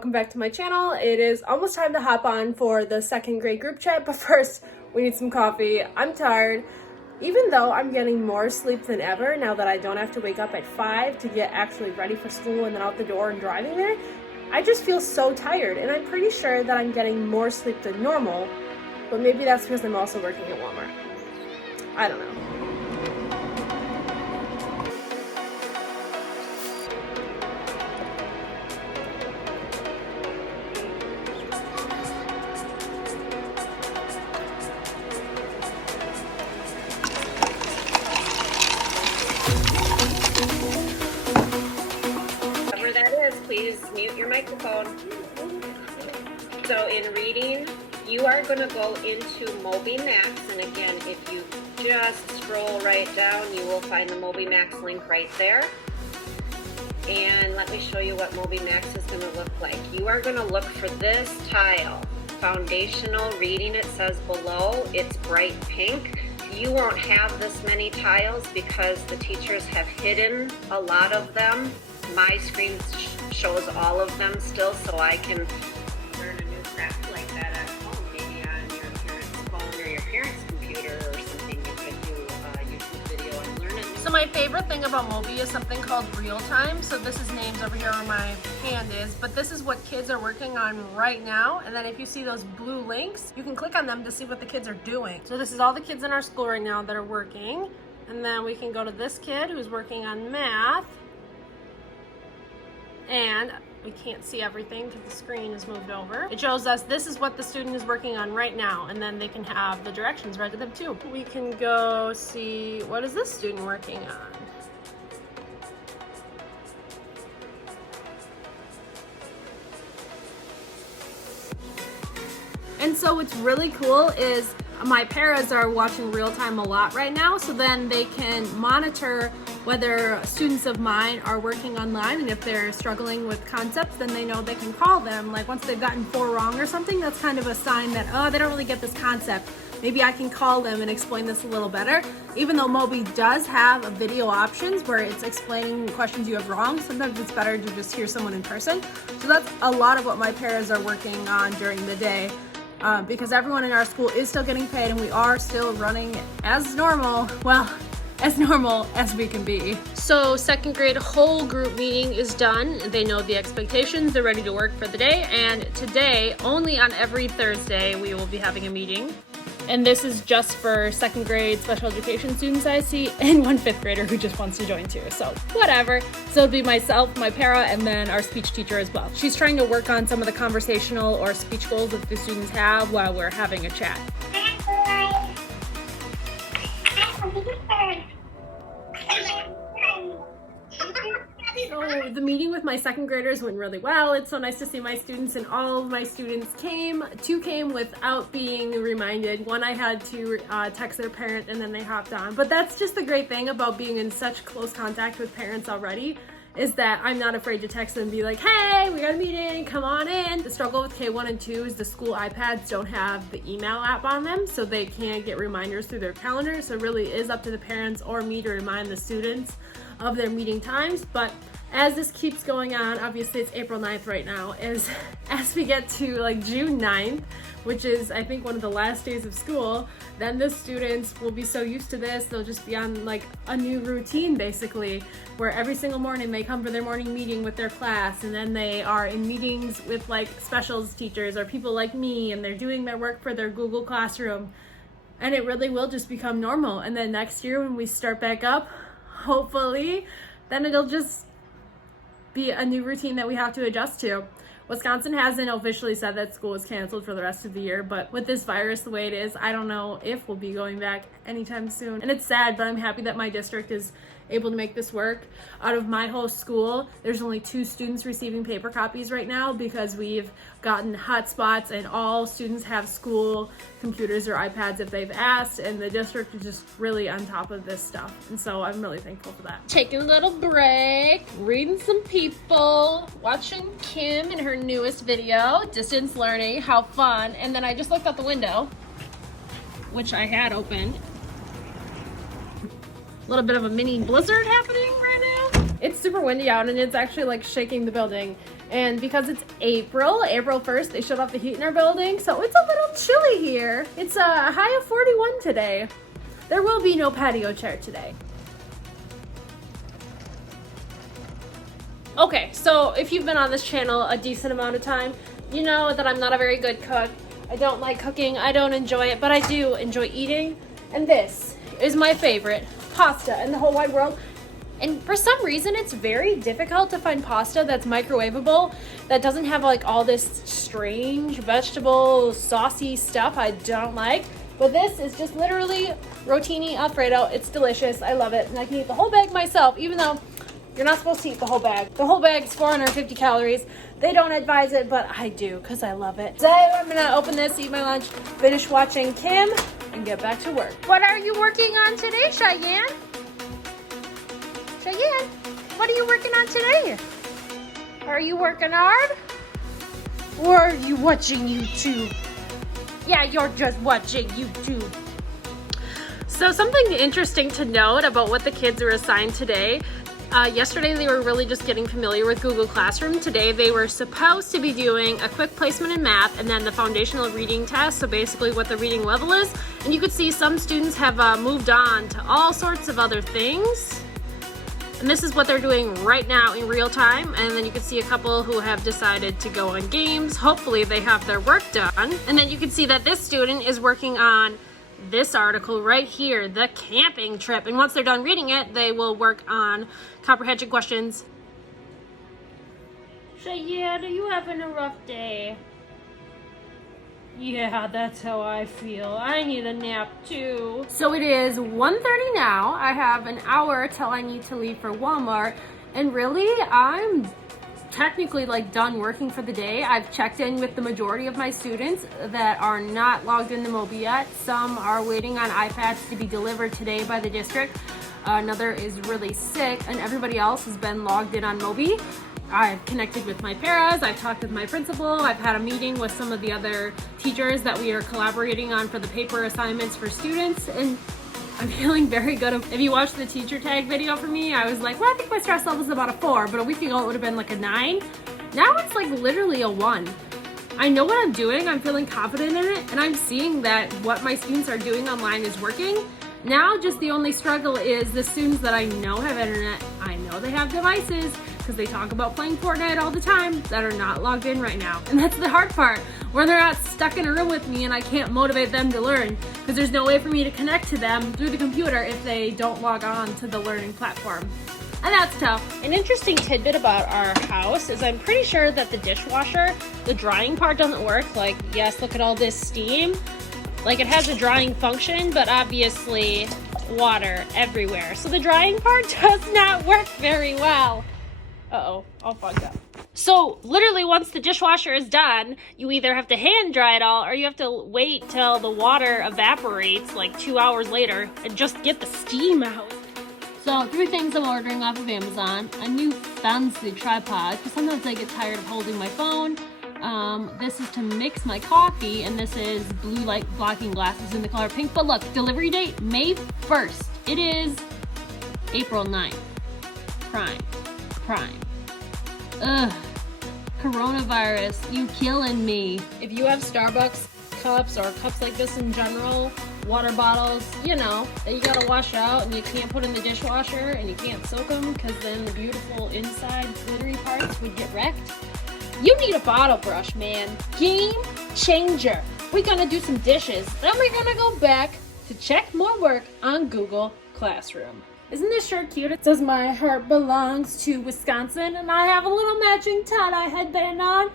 welcome back to my channel. It is almost time to hop on for the second grade group chat, but first we need some coffee. I'm tired. Even though I'm getting more sleep than ever now that I don't have to wake up at 5 to get actually ready for school and then out the door and driving there, I just feel so tired, and I'm pretty sure that I'm getting more sleep than normal, but maybe that's because I'm also working at Walmart. I don't know. Whatever that is, please mute your microphone. So in reading, you are going to go into MobyMax, and again, if you just scroll right down, you will find the MobyMax link right there. And let me show you what MobyMax is going to look like. You are going to look for this tile, foundational reading. It says below, it's bright pink. You won't have this many tiles because the teachers have hidden a lot of them. My screen shows all of them still, so I can learn a new craft like that at home, maybe on your parents' phone or your parents' computer or something. You could do a YouTube video and learn it. So my favorite thing about Moby is something called Real Time. So this is names over here where my hand is, but this is what kids are working on right now. And then if you see those blue links, you can click on them to see what the kids are doing. So this is all the kids in our school right now that are working. And then we can go to this kid who's working on math. And we can't see everything because the screen is moved over. It shows us this is what the student is working on right now, and then they can have the directions read to them too. We can go see, what is this student working on? And so what's really cool is my paras are watching Real Time a lot right now, so then they can monitor whether students of mine are working online, and if they're struggling with concepts, then they know they can call them. Like once they've gotten 4 wrong or something, that's kind of a sign that, oh, they don't really get this concept. Maybe I can call them and explain this a little better. Even though Moby does have a video options where it's explaining questions you have wrong, sometimes it's better to just hear someone in person. So that's a lot of what my paras are working on during the day. Because everyone in our school is still getting paid and we are still running as normal. Well, as normal as we can be. So second grade whole group meeting is done. They know the expectations, they're ready to work for the day. And today, only on every Thursday, we will be having a meeting. And this is just for second grade special education students I see, and one 5th grader who just wants to join too. So whatever. So it'll be myself, my para, and then our speech teacher as well. She's trying to work on some of the conversational or speech goals that the students have while we're having a chat. So the meeting with my second graders went really well. It's so nice to see my students, and all of my students came. 2 came without being reminded. 1 I had to text their parent and then they hopped on. But that's just the great thing about being in such close contact with parents already, is that I'm not afraid to text them and be like, hey, we got a meeting, come on in. The struggle with K1 and 2 is the school iPads don't have the email app on them, so they can't get reminders through their calendar. So it really is up to the parents or me to remind the students of their meeting times. But as this keeps going on, obviously it's April 9th right now, as we get to like June 9th, which is I think one of the last days of school, then the students will be so used to this, they'll just be on like a new routine basically, where every single morning they come for their morning meeting with their class, and then they are in meetings with like specials teachers or people like me, and they're doing their work for their Google Classroom, and it really will just become normal. And then next year when we start back up, hopefully, then it'll just be a new routine that we have to adjust to. Wisconsin hasn't officially said that school is canceled for the rest of the year, but with this virus the way it is, I don't know if we'll be going back anytime soon. And it's sad, but I'm happy that my district is able to make this work. Out of my whole school, there's only 2 students receiving paper copies right now because we've gotten hotspots and all students have school computers or iPads if they've asked, and the district is just really on top of this stuff. And so I'm really thankful for that. Taking a little break, reading some people, watching Kim in her newest video, distance learning, how fun. And then I just looked out the window, which I had open. A little bit of a mini blizzard happening right now. It's super windy out and it's actually like shaking the building. And because it's April 1st, they shut off the heat in our building, so it's a little chilly here. It's a high of 41 today. There will be no patio chair today. Okay, so if you've been on this channel a decent amount of time, you know that I'm not a very good cook. I don't like cooking, I don't enjoy it, but I do enjoy eating. And this is my favorite pasta in the whole wide world. And for some reason, it's very difficult to find pasta that's microwavable, that doesn't have like all this strange vegetable, saucy stuff I don't like. But this is just literally rotini Alfredo. It's delicious. I love it. And I can eat the whole bag myself, even though you're not supposed to eat the whole bag. The whole bag is 450 calories. They don't advise it, but I do because I love it. Today, I'm gonna open this, eat my lunch, finish watching Kim, and get back to work. What are you working on today, Cheyenne? Cheyenne, what are you working on today? Are you working hard? Or are you watching YouTube? Yeah, you're just watching YouTube. So something interesting to note about what the kids were assigned today. Yesterday they were really just getting familiar with Google Classroom. Today they were supposed to be doing a quick placement in math and then the foundational reading test, so basically what the reading level is. And you could see some students have moved on to all sorts of other things. And this is what they're doing right now in real time. And then you can see a couple who have decided to go on games. Hopefully they have their work done. And then you can see that this student is working on this article right here, the camping trip. And once they're done reading it, they will work on comprehension questions. Cheyenne, are you having a rough day? Yeah, that's how I feel. I need a nap too. So it is 1:30 now. I have an hour till I need to leave for Walmart. And really, I'm technically like done working for the day. I've checked in with the majority of my students that are not logged into Mobi yet. Some are waiting on iPads to be delivered today by the district. Another is really sick, and everybody else has been logged in on Mobi. I've connected with my paras, I've talked with my principal, I've had a meeting with some of the other teachers that we are collaborating on for the paper assignments for students, and I'm feeling very good. If you watched the teacher tag video for me, I was like, well, I think my stress level is about a 4, but a week ago it would have been like a 9. Now it's like literally a 1. I know what I'm doing, I'm feeling confident in it, and I'm seeing that what my students are doing online is working. Now just the only struggle is the students that I know have internet, I know they have devices, because they talk about playing Fortnite all the time, that are not logged in right now. And that's the hard part, where they're not stuck in a room with me and I can't motivate them to learn, because there's no way for me to connect to them through the computer if they don't log on to the learning platform. And that's tough. An interesting tidbit about our house is I'm pretty sure that the dishwasher, the drying part doesn't work. Like, yes, look at all this steam. Like, it has a drying function, but obviously water everywhere. So the drying part does not work very well. Uh-oh, all fogged up. So literally once the dishwasher is done, you either have to hand dry it all or you have to wait till the water evaporates like 2 hours later and just get the steam out. So 3 things I'm ordering off of Amazon. A new fancy tripod, because sometimes I get tired of holding my phone. This is to mix my coffee, and this is blue light blocking glasses in the color pink. But look, delivery date May 1st. It is April 9th. Prime. Ugh. Coronavirus, you killing me. If you have Starbucks cups or cups like this in general, water bottles, you know, that you gotta wash out and you can't put in the dishwasher and you can't soak them because then the beautiful inside glittery parts would get wrecked. You need a bottle brush, man. Game changer. We're gonna do some dishes. Then we're gonna go back to check more work on Google Classroom. Isn't this shirt cute? It says my heart belongs to Wisconsin, and I have a little matching tie-dye headband on.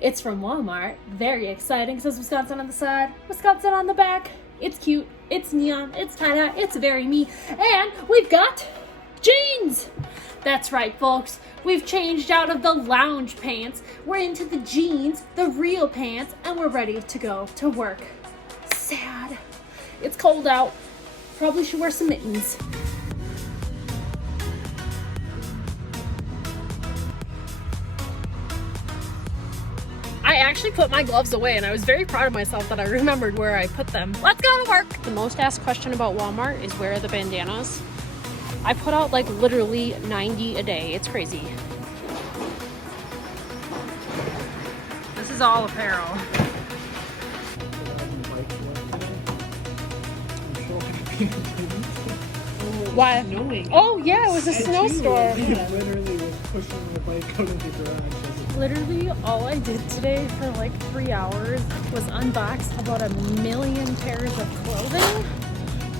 It's from Walmart. Very exciting. It says Wisconsin on the side, Wisconsin on the back. It's cute. It's neon. It's tie-dye. It's very me. And we've got jeans. That's right, folks. We've changed out of the lounge pants. We're into the jeans, the real pants, and we're ready to go to work. Sad. It's cold out. Probably should wear some mittens. I actually put my gloves away and I was very proud of myself that I remembered where I put them. Let's go to work. The most asked question about Walmart is where are the bandanas? I put out like literally 90 a day. It's crazy. is all apparel. Why? Oh yeah, it was a snowstorm. Literally was pushing the bike out of the garage. Literally all I did today for like 3 hours was unbox about 1 million pairs of clothing,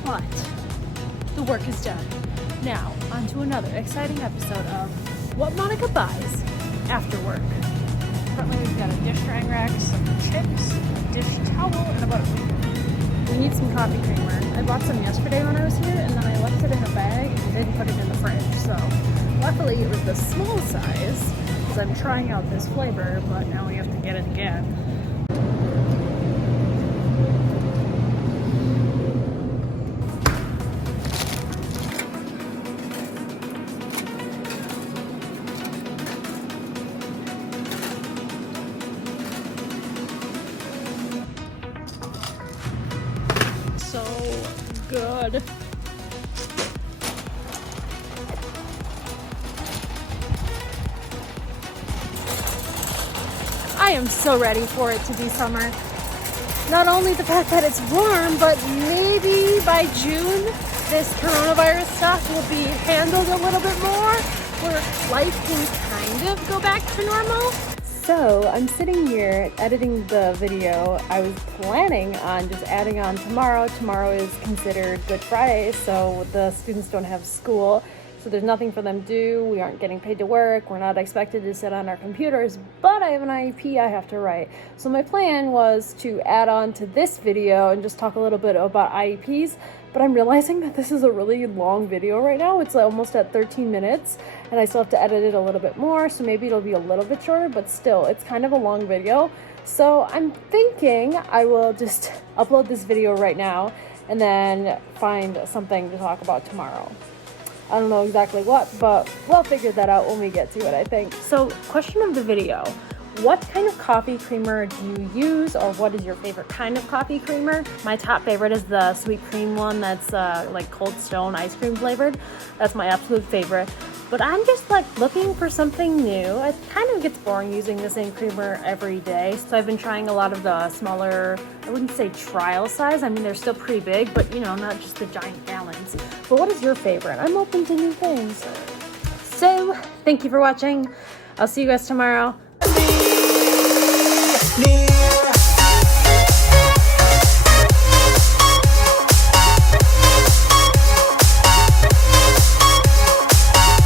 but the work is done. Now, on to another exciting episode of What Monica Buys After Work. Currently we've got a dish drying rack, some chips, a dish towel, and a buttermilk. We need some coffee creamer. I bought some yesterday when I was here, and then I left it in a bag and didn't put it in the fridge. So luckily it was the small size, because I'm trying out this flavor, but now we have to get it again. So good. I am so ready for it to be summer. Not only the fact that it's warm, but maybe by June this coronavirus stuff will be handled a little bit more, where life can kind of go back to normal. So I'm sitting here editing the video. I was planning on just adding on tomorrow. Tomorrow is considered Good Friday, so the students don't have school. So there's nothing for them to do. We aren't getting paid to work. We're not expected to sit on our computers, but I have an IEP I have to write. So my plan was to add on to this video and just talk a little bit about IEPs, but I'm realizing that this is a really long video right now. It's almost at 13 minutes, and I still have to edit it a little bit more, so maybe it'll be a little bit shorter, but still, it's kind of a long video. So I'm thinking I will just upload this video right now and then find something to talk about tomorrow. I don't know exactly what, but we'll figure that out when we get to it, I think. So, question of the video. What kind of coffee creamer do you use, or what is your favorite kind of coffee creamer? My top favorite is the sweet cream one that's like Cold Stone ice cream flavored. That's my absolute favorite. But I'm just like looking for something new. It kind of gets boring using the same creamer every day. So I've been trying a lot of the smaller, I wouldn't say trial size. I mean, they're still pretty big, but you know, not just the giant gallons. But what is your favorite? I'm open to new things. So thank you for watching. I'll see you guys tomorrow. Yeah.